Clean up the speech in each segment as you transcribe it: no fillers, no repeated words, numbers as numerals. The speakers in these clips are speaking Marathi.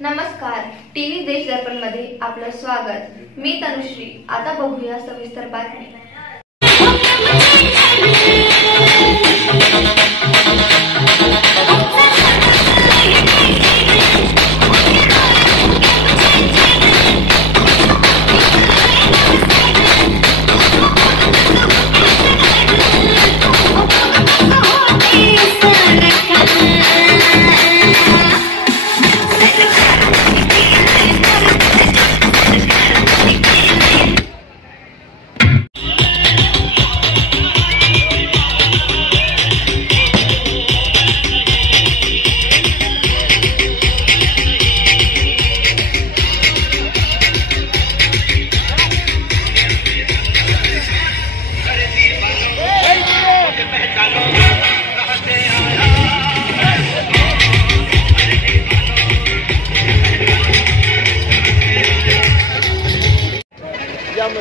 नमस्कार, टीव्ही देश दर्पण मध्ये आपलं स्वागत। मी तनुश्री। आता बघूया सविस्तर बातमी।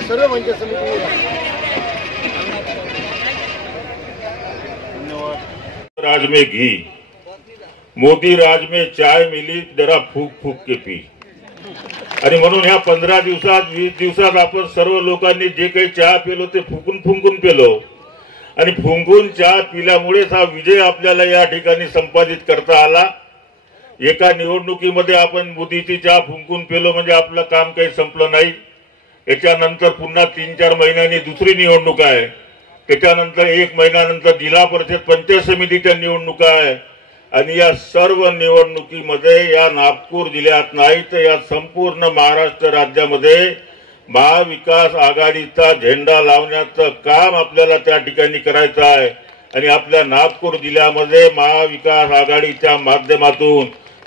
सर्व मंच समिति राज में घी, मोदी राज में चाय मिली जरा फूक फूक के पी। आणि म्हणून ह्या 15 दिवसात 20 दिवसात आपण सर्व लोकांनी जे काही चहा पिलो ते फुंकून फुंकून पिलो आणि फुंकून चहा पिल्यामुळेच हा विजय आपल्याला या ठिकाणी संपादित करता आला। एका निवडणुकीमध्ये आपण मोदीची चहा फुंकून पिलो म्हणजे आपलं काम काही संपलं नाही। याच्यानंतर पुन्हा 3-4 महिन्यांनी दुसरी निवडणूक आहे, त्याच्यानंतर 1 महिन्यानंतर जिल्हा परिषद पंचायत समितीच्या निवडणुका आहे आणि या सर्व निवडणुकीमध्ये या नागपूर जिल्ह्यात नाही तर या संपूर्ण महाराष्ट्र राज्यामध्ये महाविकास आघाडीचा झेंडा लावण्याचं काम आपल्याला त्या ठिकाणी करायचं आहे। आणि आपल्या नागपूर जिल्ह्यामध्ये महाविकास आघाडीच्या माध्यमातून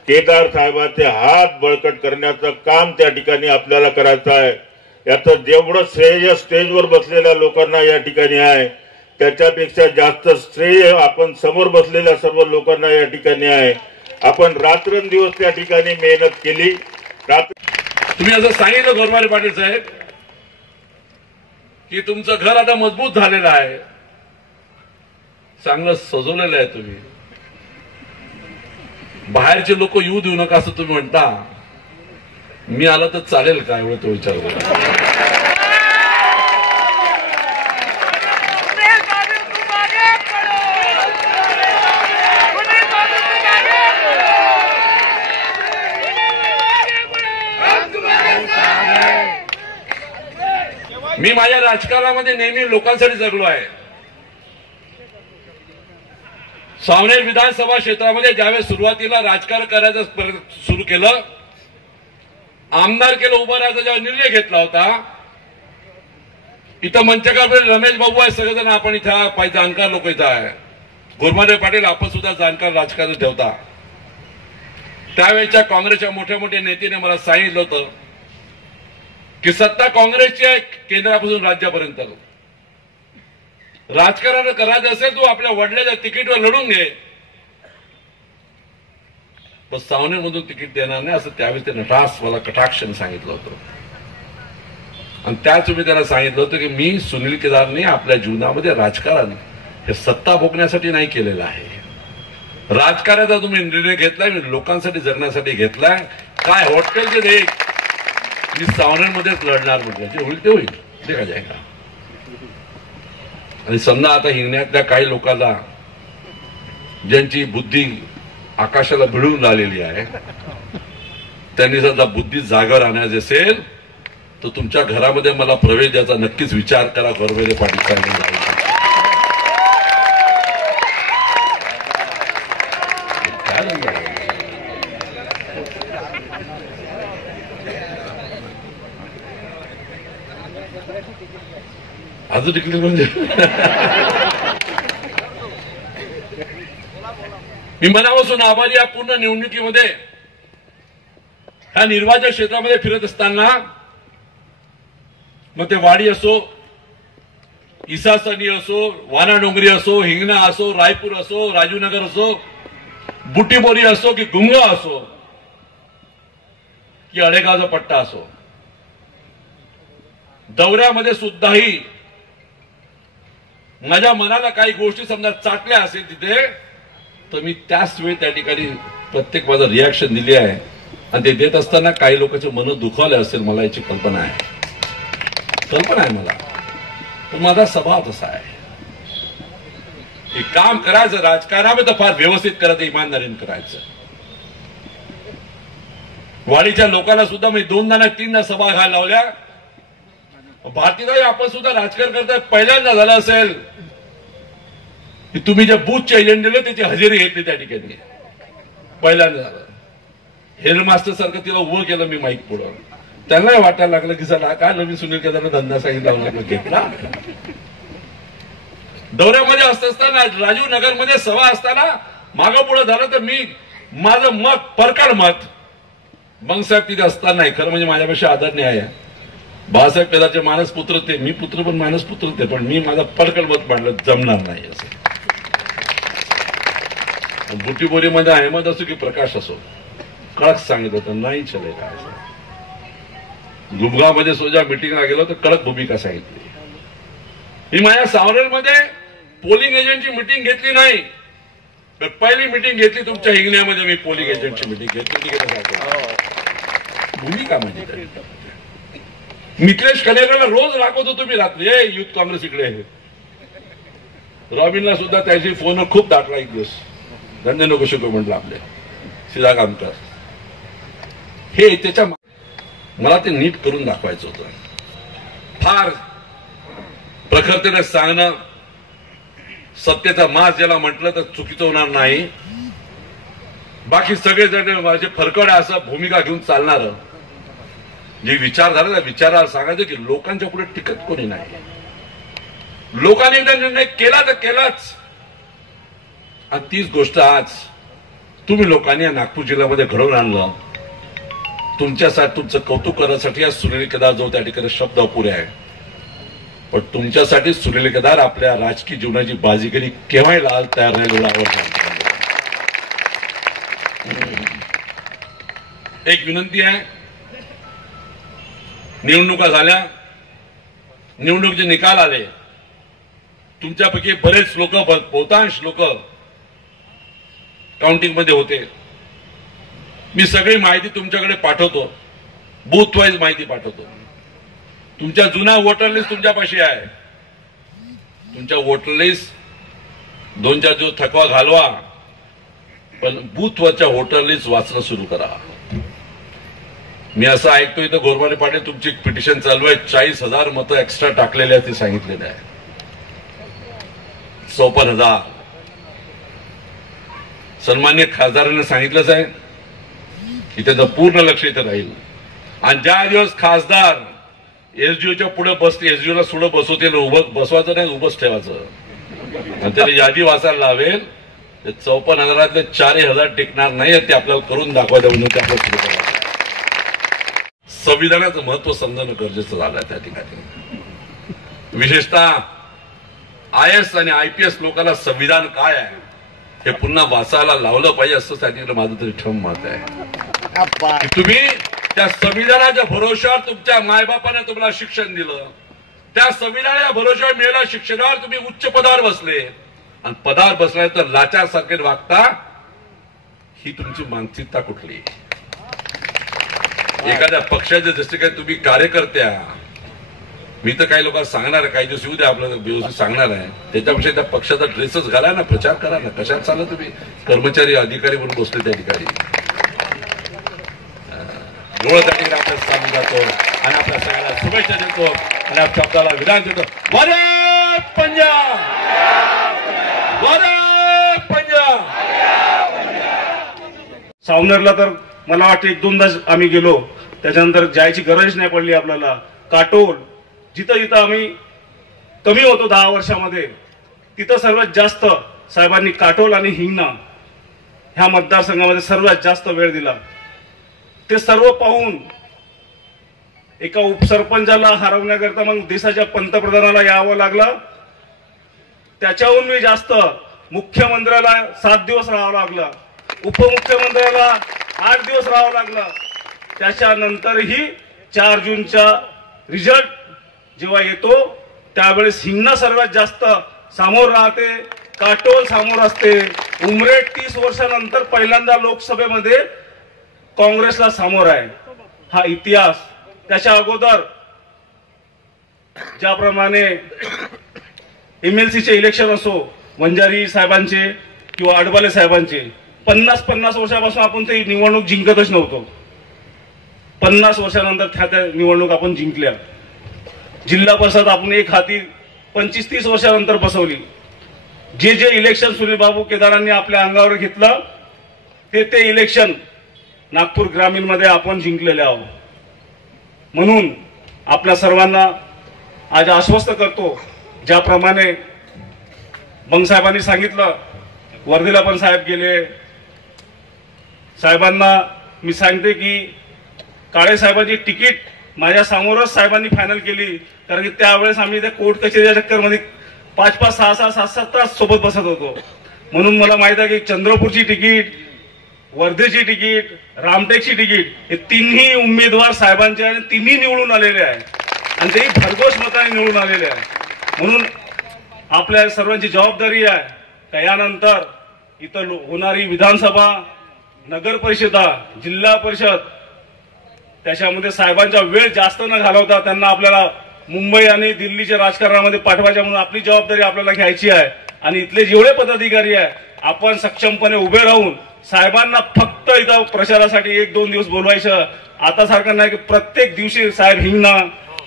केदार साहेबांचे हात बळकट करण्याचं काम त्या ठिकाणी आपल्याला करायचं आहे। याचं जेवढं श्रेय स्टेजवर बसलेल्या लोकांना या ठिकाणी आहे त्याच्यापेक्षा जास्त श्रेय आपण समोर बसलेल्या सर्व लोकांना या ठिकाणी आहे। आपण रात्रंदिवस त्या ठिकाणी मेहनत केली। तुम्ही असं सांगितलं गोरमारे पाटील साहेब की तुमचं घर आता मजबूत झालेलं आहे, चांगलं सजवलेलं आहे, तुम्ही बाहेरचे लोक येऊ देऊ नका असं तुम्ही म्हणता। मी आला तर चालेल का एवढं तो विचार करा। मी माझ्या राजकारणामध्ये नेहमी लोकांसाठी जगलो आहे। सावनेर विधानसभा क्षेत्रामध्ये ज्यावेळेस सुरुवातीला राजकारण करायचं सुरू केलं, आमदारकीला उभं राहायचा जेव्हा निर्णय घेतला होता, इथं मंचकावर रमेश बाबू आहे, सगळेजण आपण इथं पाय जाणकार लोक इथं आहे, गोरमारे पाटील आपण सुद्धा जाणकार राजकारण ठेवता। त्यावेळेच्या काँग्रेसच्या मोठ्या मोठ्या नेत्याने मला सांगितलं होतं की सत्ता काँग्रेसची आहे केंद्रापासून राज्यापर्यंत, राजकारण करायचं असेल तू आपल्या वडिलांच्या तिकीटवर लढून घे, पण सावनेरमधून तिकीट देणार नाही असं त्यावेळी त्यांना रास मला कटाक्षाने सांगितलं होतं। आणि त्याच वेळी त्यांना सांगितलं होतं की मी सुनील केदारने आपल्या जीवनामध्ये राजकारण हे सत्ता भोगण्यासाठी नाही केलेलं आहे, राजकारणाचा तुम्ही निर्णय घेतलाय, मी लोकांसाठी जगण्यासाठी घेतलाय। काय हॉटेलचे दे मी सावनेरमध्येच लढणार म्हटलं, जे होईल ते होईल, देखा जाएगा। आणि समजा आता हिंगण्यातल्या काही लोकांना ज्यांची बुद्धी आकाशाला भिडून राहिलेली आहे, त्यांनी समजा बुद्धी जागर आणायची असेल तर तुमच्या घरामध्ये मला प्रवेश द्यायचा नक्कीच विचार करा। गोरमारे पाटील साहेब अजून तिकडे म्हणजे मी मनापासून आभारी या पूर्ण निवडणुकीमध्ये ह्या निर्वाचन क्षेत्रामध्ये फिरत असताना मग ते वाडी असो, इसासनी असो, वानाडोंगरी असो, हिंगणा असो, रायपूर असो, राजूनगर असो, बुटीबोरी असो की गुंगा असो की अडेगावचा पट्टा असो, दौऱ्यामध्ये सुद्धाही माझ्या मनाला काही गोष्टी समजा चाटल्या असेल तिथे तर मी त्याच वेळी त्या ठिकाणी प्रत्येक माझं रिॲक्शन दिली आहे आणि ते देत असताना काही लोकांचे मन दुखावले असेल, मला याची कल्पना आहे मला. पण माझा स्वभाव तसा आहे की काम करायचं राजकारणामध्ये फार व्यवस्थित करायचं, इमानदारीने करायचं. वाडीच्या लोकांना सुद्धा मी 2दा ना 3दा सभा घ्यायला लावल्या. भारतीय आपण सुद्धा राजकारण करताय, पहिल्यांदा झालं असेल की तुम्ही जे बूथचे एजंट दिले त्याची हजेरी घेतली त्या ठिकाणी, पहिल्यांदा झालं. हेडमास्टर सारखं तिला उभं केलं मी माईक पुढं. त्यांनाही वाटायला लागलं की चला काय नवीन सुनील केदारने धंदा सांगितला घेतला. दौऱ्यामध्ये असताना, राजीव नगर मध्ये सभा असताना मागं पुढे झालं तर मी माझं मत परकड मत मग साहेब तिथे असताना नाही, खरं म्हणजे माझ्यापेक्षा आदरणीय आहे बाळासाहेब केदारचे मानस पुत्र ते, मी पुत्र पण मानस पुत्र ते, पण मी माझा परकड मत मांडलं जमणार नाही असं. बुटीबोरीमध्ये अहमद असो की प्रकाश असो, कडक सांगितलं होतं नाही चलेगा असं. गुमगावमध्ये सुद्धा मिटिंगला गेलो तर कडक भूमिका सांगितली. मी माझ्या सावरेमध्ये पोलिंग एजंटची मिटिंग घेतली नाही, तर पहिली मिटिंग घेतली तुमच्या हिंगण्यामध्ये मी पोलिंग एजंटची मिटिंग घेतली. भूमिका म्हणजे मिथिलेश कनेरला रोज राखवत होतो मी रात्री, युथ काँग्रेस इकडे आहे. रॉबिनला सुद्धा त्याची फोन खूप दाटला एक दिवस, धंदे नको शिकू म्हटलं आपले सीधा काम कर. हे त्याच्या मला ते नीट करून दाखवायचं होतं. फार प्रखरतेने सांगणं, सत्तेचा मास ज्याला म्हटलं तर चुकीचं होणार नाही. बाकी सगळेजण माझे फरकड असं भूमिका घेऊन चालणार जे विचारधारा त्या विचाराला सांगायचं की लोकांच्या पुढे टिकत कोणी नाही. लोकांनी एकदा निर्णय केला तर केलाच, आणि तीच गोष्ट आज तुम्ही लोकांनी या नागपूर जिल्ह्यामध्ये घडवून आणलं. तुमच्यासाठी तुमचं कौतुक करण्यासाठी या सुनील केदार जो त्या ठिकाणी शब्द अपुरे आहे, पण तुमच्यासाठी सुनील केदार आपल्या राजकीय जीवनाची बाजीगरी केव्हाही लाल तयार राहील. एक विनंती आहे, निवडणुका झाल्या, निवडणुकीचे निकाल आले, तुमच्यापैकी बरेच लोक, बहुतांश लोक काउंटिंग मध्ये होते. मी सगळी माहिती तुमच्याकडे पाठवतो, बूथ वाईज माहिती पाठवतो. तुमच्या जुना वोटर लिस्ट तुमच्यापाशी आहे. तुमच्या वोटर लिस्ट 2-4 दिवस थकवा घालवा, पण बूथवरच्या वोटर लिस्ट वाचणं सुरू करा. मी असं ऐकतो इथं गोरमाने पाटील तुमची पिटिशन चालू आहे, 40,000 मतं एक्स्ट्रा टाकलेले आहेत ते सांगितलेलं आहे. 54,000 सन्मान्य खासदारांनी सांगितलंच आहे की त्याचं पूर्ण लक्ष इथं राहील. आणि ज्या दिवस खासदार एसडीओच्या पुढे बसते, एसडीओला सुडं बसवतील, उभं बसवायचं नाही, उभंच ठेवायचं, आणि त्याला यादी वाचायला लावेल. ते 54,000 4,000 टिकणार नाही, ते आपल्याला करून दाखवायचं म्हणून ते आपल्याला सुरू करायचं. संविधानाचं महत्व समजणं गरजेचं झालं त्या ठिकाणी. विशेषतः IAS आणि IPS लोकांना संविधान काय आहे हे पुन्हा वाचायला लावलं पाहिजे, असं त्यासाठी माझं तरी ठाम मत आहे. तुम्ही त्या संविधानाच्या भरोश्यावर तुमच्या मायबापाने तुम्हाला शिक्षण दिलं, त्या संविधानाच्या भरोश्यावर मिळालेल्या शिक्षणावर तुम्ही उच्च पदावर बसले, आणि पदावर बसल्यानंतर लाचारसारखे वागता. ही तुमची मानसिकता कुठली? एखाद्या पक्षाचे जसे काही तुम्ही कार्यकर्त्या, मी तर काही लोकांना सांगणार आहे, काही दिवस येऊ द्या आपल्याला व्यवस्थित सांगणार आहे, त्याच्यापेक्षा त्या पक्षाचा ड्रेसच घाला ना, प्रचार करा ना. कशात चाललं तुम्ही कर्मचारी अधिकारी म्हणून बसले त्या ठिकाणी? डोळं त्या ठिकाणी आपल्याला सांगून जातो आणि आपल्या सगळ्यांना शुभेच्छा देतो आणि आपल्या शब्दाला विधान देतो. वरे पंजाब, वरे पंजाब. सावनेरला तर मला वाटतं 1-2दाच आम्ही गेलो, त्याच्यानंतर जायची गरज नाही पडली आपल्याला. काटोल, जिथं जिथं आम्ही कमी होतो 10 वर्षामध्ये, तिथं सर्वात जास्त साहेबांनी काटोल आणि हिंगणा ह्या मतदारसंघामध्ये सर्वात जास्त वेळ दिला. ते सर्व पाहून एका उपसरपंचाला हरवण्याकरता मग देशाच्या पंतप्रधानाला यावं लागलं. त्याच्याहून मी जास्त मुख्यमंत्र्याला 7 दिवस राहावं लागलं, उपमुख्यमंत्र्याला 8 दिवस राहावं लागलं. त्याच्यानंतरही 4 जूनचा रिझल्ट जेव्हा येतो त्यावेळेस हिंगणा सर्वात जास्त समोर राहते, काटोल समोर असते. उमरेड 30 वर्षानंतर पहिल्यांदा लोकसभेमध्ये काँग्रेसला सामोर आहे. हा इतिहास. त्याच्या अगोदर ज्याप्रमाणे MLCचे इलेक्शन असो, वंजारी साहेबांचे किंवा अडबाले साहेबांचे, 50 वर्षापासून आपण ते निवडणूक जिंकतच नव्हतो. 50 वर्षानंतर त्या निवडणूक आपण जिंकल्या. जिल्हा परिषद आपण एक हाती 25-30 वर्षानंतर बसवली. जे इलेक्शन सुनील बाबू केदारांनी आपल्या अंगावर घेतलं ते इलेक्शन नागपूर ग्रामीण मध्ये आपण जिंकलेले आहोत. म्हणून आपल्या सर्वांना आज आश्वस्त करतो, ज्याप्रमाणे बंगसाहेबांनी सांगितलं, वर्धेला पण साहेब गेले. साहेबांना मी सांगते की काळे साहेबांची तिकीट माझ्या समोरच साहेबांनी फायनल केली, कारण की त्यावेळेस आम्ही त्या कोर्ट कचेरीच्या चक्करमध्ये 5-5, 6-6, 7-7 तास सोबत बसत होतो. म्हणून मला माहित आहे की चंद्रपूरची तिकीट, वर्धेची तिकीट, रामटेकची तिकीट हे तिन्ही उमेदवार साहेबांचे आणि तिन्ही निवडून आलेले आहे आणि तेही भरघोस मताने निवडून आलेले आहे. म्हणून आपल्या सर्वांची जबाबदारी आहे का यानंतर इथं होणारी विधानसभा, नगर परिषदा, जिल्हा परिषद त्याच्यामध्ये साहेबांचा वेळ जास्त न घालवता त्यांना आपल्याला मुंबई आणि दिल्लीच्या राजकारणामध्ये पाठवायच्या, म्हणून आपली जबाबदारी आपल्याला घ्यायची आहे. आणि इथले जेवढे पदाधिकारी आहे आपण सक्षमपणे उभे राहून साहेबांना फक्त इथं प्रचारासाठी 1-2 दिवस बोलवायचं. आता सारखं नाही की प्रत्येक दिवशी साहेब हिंगणा,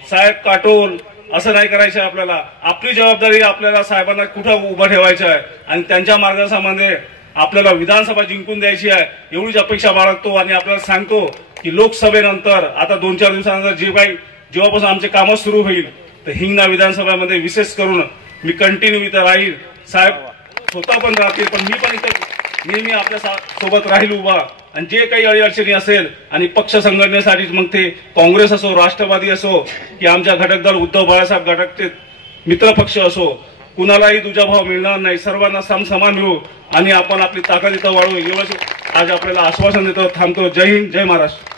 साहेब काटोल असं नाही करायचं. आपल्याला आपली जबाबदारी आपल्याला साहेबांना कुठं उभं ठेवायचं आहे आणि त्यांच्या मार्गदर्शनामध्ये आपल्याला विधानसभा जिंकून द्यायची आहे एवढीच अपेक्षा बाळगतो. आणि आपल्याला सांगतो की लोकसभेनंतर आता 2-4 दिवसानंतर जेव्हापासून आमचे कामं सुरू होईल तर हिंगणा विधानसभेमध्ये विशेष करून मी कंटिन्यू इथं राहील. साहेब स्वतः पण राहतील, पण मी पण इथं नेहमी आपल्या सोबत राहील उभा. आणि जे काही अडीअडचणी असेल आणि पक्ष संघटनेसाठी मग ते काँग्रेस असो, राष्ट्रवादी असो की आमच्या घटक दल उद्धव बाळासाहेब घटकचे मित्र पक्ष असो, कुणालाही दुजाभाव मिळणार नाही. सर्वांना समान मिळू आणि आपण आपली ताकद इथं वाढवू एवढंच आज आपल्याला आश्वासन देतो. थांबतो. जय हिंद, जय महाराष्ट्र.